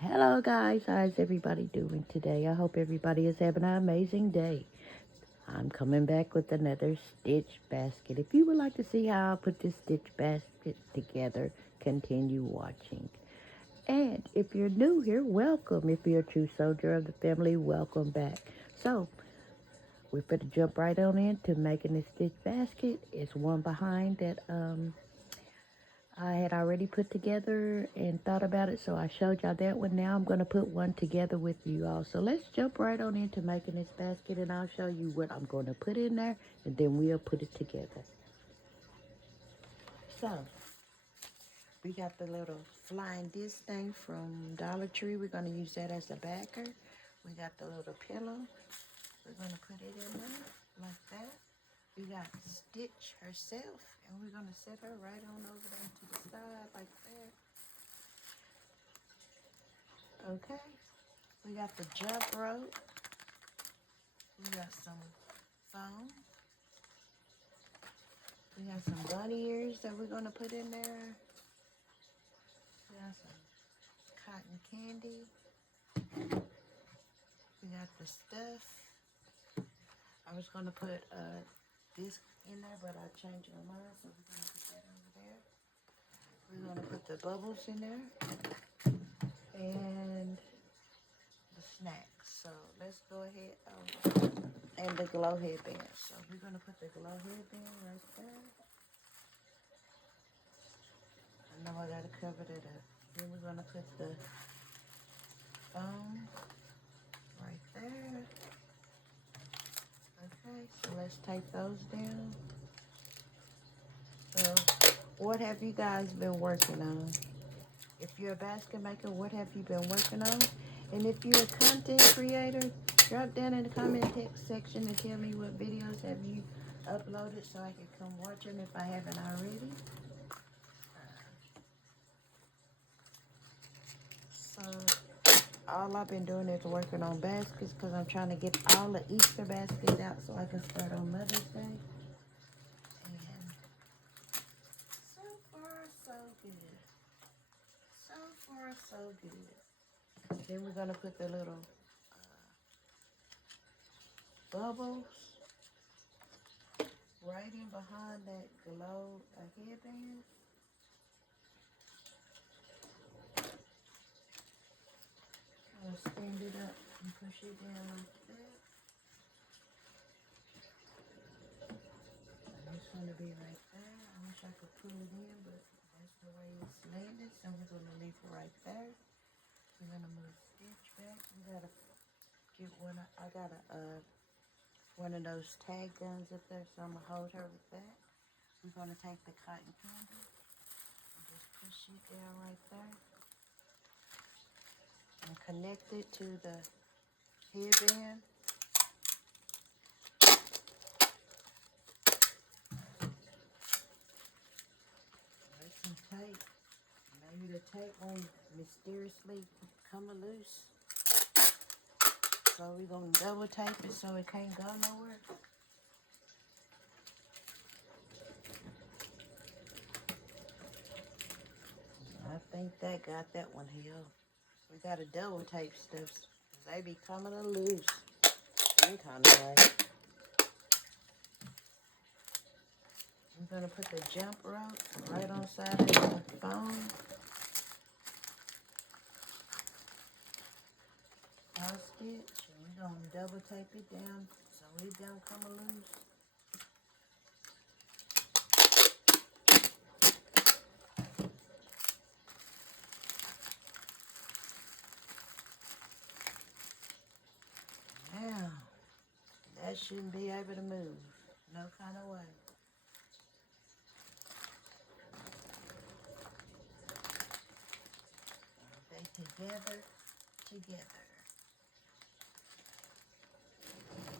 Hello, guys. How's everybody doing today? I hope everybody is having an amazing day. I'm coming back with another stitch basket. If you would like to see how I put this stitch basket together, continue watching. And if you're new here, welcome. If you're a true soldier of the family, welcome back. So, we're going to jump right on into making this stitch basket. It's one behind that I had already put together and thought about it, so I showed y'all that one. Now I'm going to put one together with you all. So let's jump right on into making this basket, and I'll show you what I'm going to put in there, and then we'll put it together. So, we got the little flying disc thing from Dollar Tree. We're going to use that as a backer. We got the little pillow. We're going to put it in there like that. We got Stitch herself, and we're going to set her right on over there to the side like that. Okay, we got the jump rope. We got some foam. We got some bunny ears that we're gonna put in there. We got some cotton candy. We got the stuff. I was gonna put this in there, but I changed my mind, so we're gonna put that over there. We're gonna put the bubbles in there and the snacks. So let's go ahead. And the glow headband. So we're gonna put the glow headband right there. I know I gotta cover that up. Then we're gonna put the foam right there. Okay, so let's take those down. So what have you guys been working on? If you're a basket maker, what have you been working on? And if you're a content creator, drop down in the comment section and tell me what videos have you uploaded so I can come watch them if I haven't already. So all I've been doing is working on baskets because I'm trying to get all the Easter baskets out so I can start on Mother's Day. And so far, so good. So far, so good. Then we're going to put the little bubbles right in behind that glow headband. I'm going to stand it up and push it down like that. And it's going to be right there. I wish I could pull it in, but that's the way it's landed. So we're going to leave it right there. We're going to move Stitch back. We got to get one. I got one of those tag guns up there, so I'm going to hold her with that. We're going to take the cotton candy and just push it down right there. And connect it to the headband. There's some tape. Maybe the tape won't mysteriously come loose. So we're going to double tape it so it can't go nowhere. I think that got that one healed. We got to double tape stuff because they be coming loose. Some kind of way. I'm going to put the jump rope right on side of the foam. I'll stitch and we're going to double tape it down so it don't come loose. Now, that shouldn't be able to move. No kind of way. They together.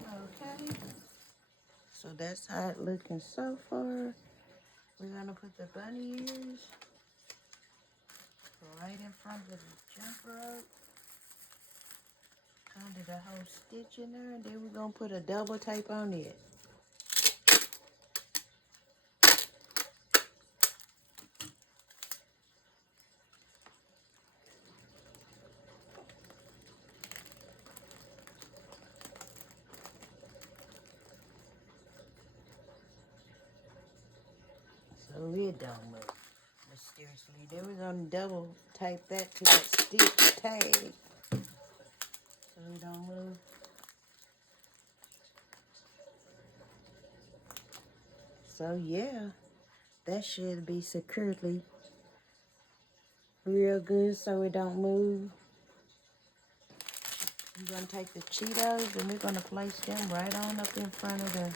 Okay. So that's how it looking so far. We're gonna put the bunny ears right in front of the jump rope. Kind of the whole stitch in there, and then we're gonna put a double tape on it. it don't move. Mysteriously. Then we're gonna double tape that to that stitch tag so it don't move. So yeah, that should be securely real good so it don't move. We're gonna take the Cheetos and we're gonna place them right on up in front of the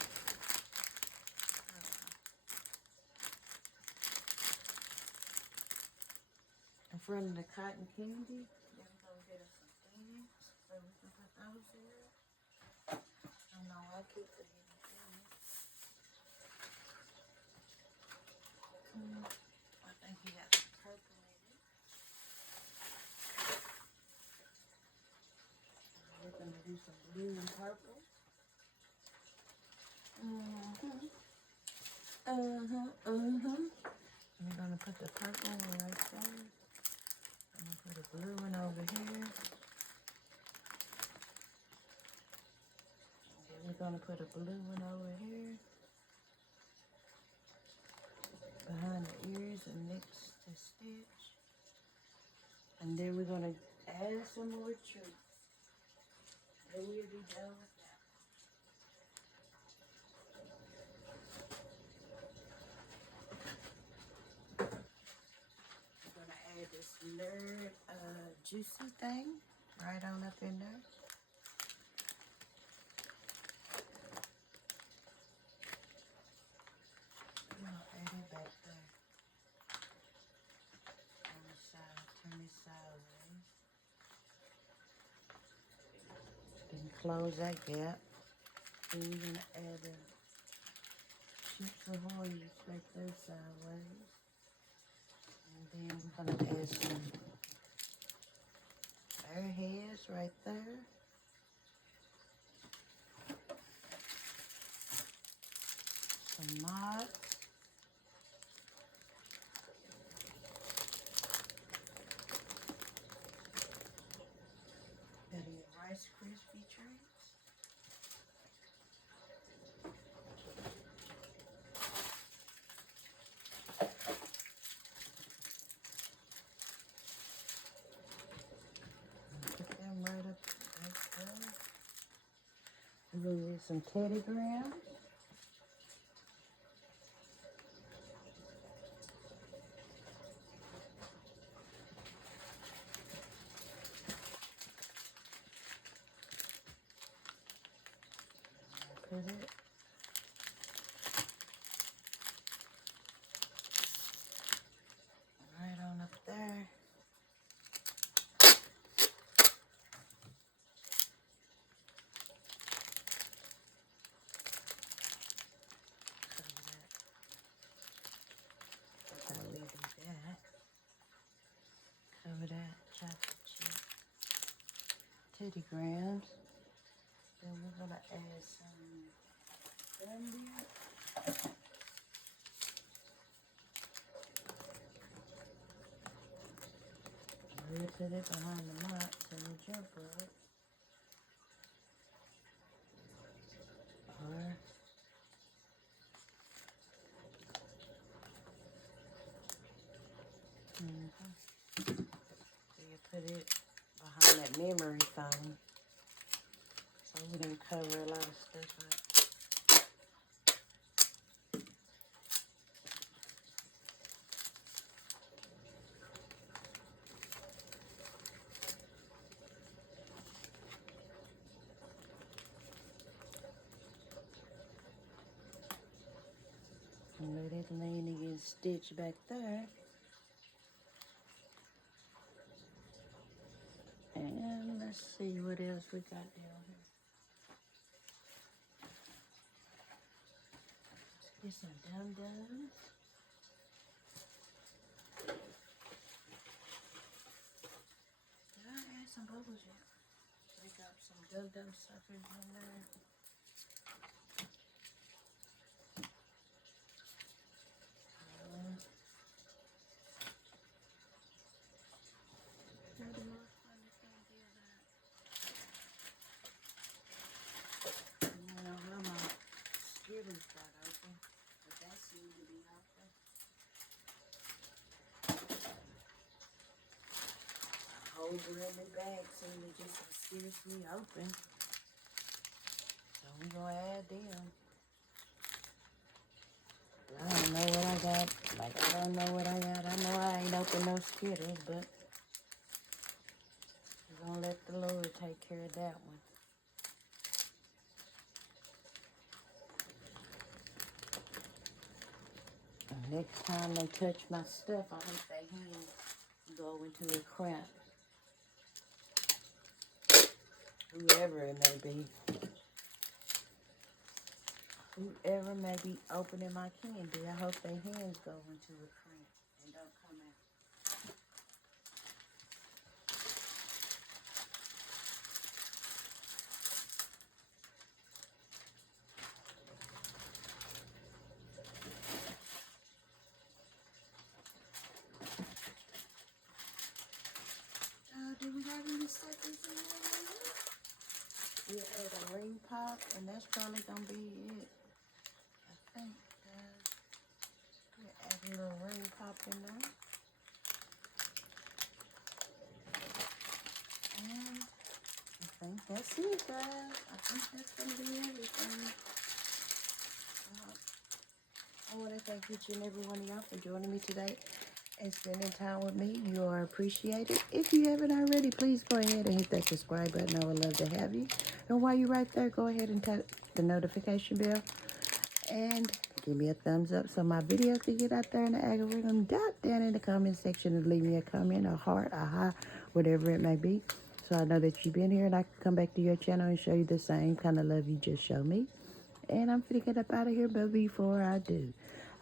cotton candy. Then we're gonna get us some eggs so we can put those in there. I know I keep forgetting eggs. I think we got some purple in it. We're gonna do some blue and purple. We're gonna put the purple one right there. I'm gonna put a blue one over here. And then we're gonna put a blue one over here. Behind the ears and next to stitch. And then we're gonna add some more treats. Then we'll be done with that. We're gonna add this Nerd juicy thing right on up in there. We're gonna add it back there. On the side, turn it sideways. Then close that gap. Then we're gonna add the chips ahoy back there sideways. And then we're gonna add some airheads right there. Some knots. Got your Rice Krispie treats. Put them right up right there. We're gonna get some Teddy Grahams. Put it right on up there. Cover that chocolate chip Teddy Grahams. Then we're gonna add some candy. We'll put it behind the knots and the jump rope. Or so you put it behind that memory foam. So we didn't cover a lot of stuff up. And let it lean against stitch back there. And let's see what else we got down here. Let's get some dum-dums. Did I add some bubbles yet? We got some dum-dum suckers in there. Skittles got open, but that seemed to be open. brand new bag seem to just mysteriously open. So we gonna add them. I don't know what I got. Like, I don't know what I got. I know I ain't opened no Skittles, but we're gonna let the Lord take care of that one. And next time they touch my stuff, I hope they hands go into a cramp. Whoever it may be. Whoever may be opening my candy, I hope their hands go into a cramp and don't come out. Do we have any seconds in there? We'll add a ring pop, and that's probably gonna be it. I think. We'll add a little ring pop in there. And I think that's it, guys. I think that's gonna be everything. I want to thank each and every one of y'all for joining me today and spending time with me. You are appreciated. If you haven't already, please go ahead and hit that subscribe button. I would love to have you. And while you're right there, go ahead and tap the notification bell and give me a thumbs up so my video can get out there in the algorithm. Drop down in the comment section and leave me a comment, a heart, a heart, whatever it may be, so I know that you've been here and I can come back to your channel and show you the same kind of love you just showed me. And I'm finna get up out of here, but before I do,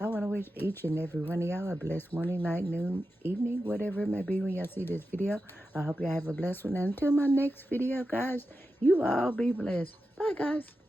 I want to wish each and every one of y'all a blessed morning, night, noon, evening, whatever it may be when y'all see this video. I hope y'all have a blessed one. And until my next video, guys, you all be blessed. Bye, guys.